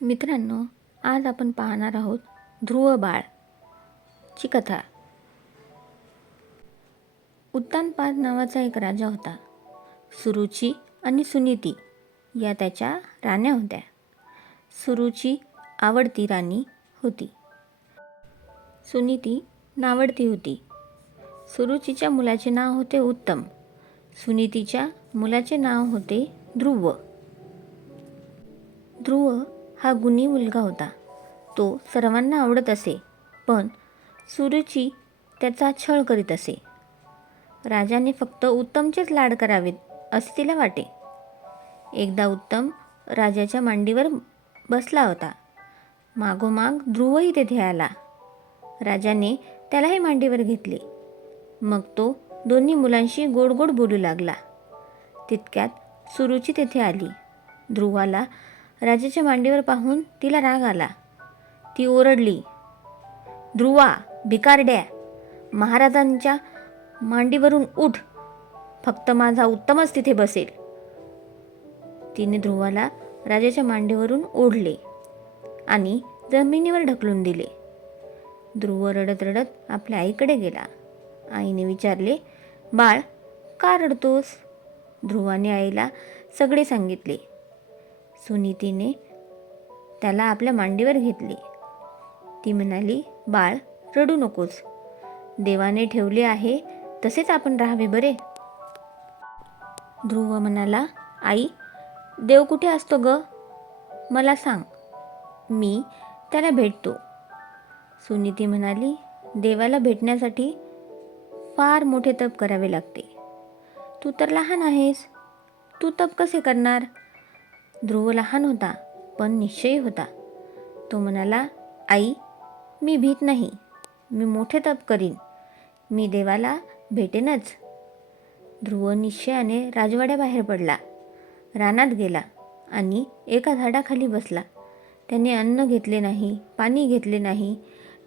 मित्रांनो, आज आपण पाहणार आहोत ध्रुव बाळ ची कथा. उत्तानपाद नावाचा एक राजा होता. सुरुची आणि सुनीती या त्याच्या राण्या होत्या. सुरुची आवडती राणी होती. सुनीती नावडती होती. सुरुचीच्या मुलाचे नाव होते उत्तम. सुनीतीच्या मुलाचे नाव होते ध्रुव. ध्रुव हा गुणी मुलगा होता. तो सर्वांना आवडत असे, पण सुरुची त्याचा छळ करीत असे. राजाने फक्त उत्तमचेच लाड करावेत असे तिला वाटे. एकदा उत्तम राजाच्या मांडीवर बसला होता. मागोमाग ध्रुवही तेथे आला. राजाने त्यालाही मांडीवर घेतले. मग तो दोन्ही मुलांशी गोड गोड बोलू लागला. तितक्यात सुरुची तेथे आली. ध्रुवाला राजाच्या मांडीवर पाहून तिला राग आला. ती ओरडली, "ध्रुवा, भिकारड्या, महाराजांच्या मांडीवरून उठ. फक्त माझा उत्तमच तिथे बसेल." तिने ध्रुवाला राजाच्या मांडीवरून ओढले आणि जमिनीवर ढकलून दिले. ध्रुव रडत रडत आपल्या आईकडे गेला. आईने विचारले, "बाळ, का रडतोस?" ध्रुवाने आईला सगळे सांगितले. सुनीतीने त्याला आपल्या मांडीवर घेतले. ती म्हणाली, "बाळ, रडू नकोस. देवाने ठेवले आहे तसेच आपण राहावे बरे." ध्रुव म्हणाला, "आई, देव कुठे असतो ग? मला सांग. मी त्याला भेटतो." सुनीती म्हणाली, "देवाला भेटण्यासाठी फार मोठे तप करावे लागते. तू तर लहान आहेस. तू तप कसे करणार?" ध्रुव लहान होता, पण निश्चयी होता. तो म्हणाला, "आई, मी भीत नाही. मी मोठे तप करीन. मी देवाला भेटेनच." ध्रुव निश्चयाने राजवाड्याबाहेर पडला. रानात गेला आणि एका झाडाखाली बसला. त्याने अन्न घेतले नाही, पाणी घेतले नाही.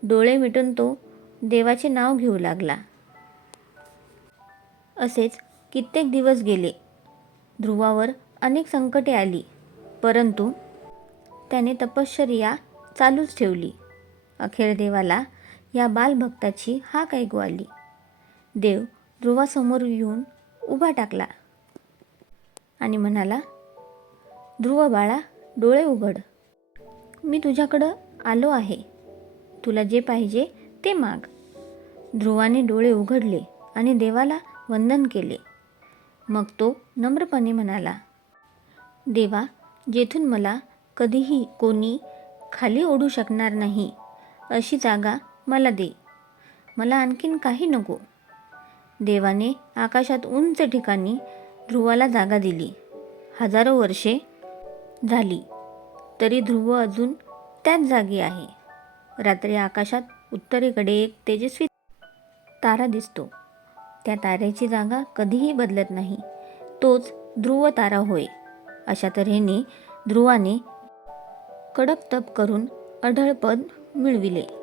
डोळे मिटून तो देवाचे नाव घेऊ लागला. असेच कित्येक दिवस गेले. ध्रुवावर अनेक संकटे आली, परंतु त्याने तपश्चर्या चालूच ठेवली. अखेर देवाला या बालभक्ताची हाक ऐकू आली. देव ध्रुवासमोर येऊन उभा टाकला आणि म्हणाला, "ध्रुव बाळा, डोळे उघड. मी तुझ्याकडं आलो आहे. तुला जे पाहिजे ते माग." ध्रुवाने डोळे उघडले आणि देवाला वंदन केले. मग तो नम्रपणे म्हणाला, "देवा, जेथून मला कधीही कोणी खाली ओढू शकणार नाही अशी जागा मला दे. मला आणखीन काही नको." देवाने आकाशात उंच ठिकाणी ध्रुवाला जागा दिली. हजारो वर्षे झाली तरी ध्रुव अजून त्याच जागी आहे. रात्री आकाशात उत्तरेकडे एक तेजस्वी तारा दिसतो. त्या ताऱ्याची जागा कधीही बदलत नाही. तोच ध्रुव तारा होय. अशा तऱ्हेने ध्रुवाने कडक तप करून अढळ पद मिळविले.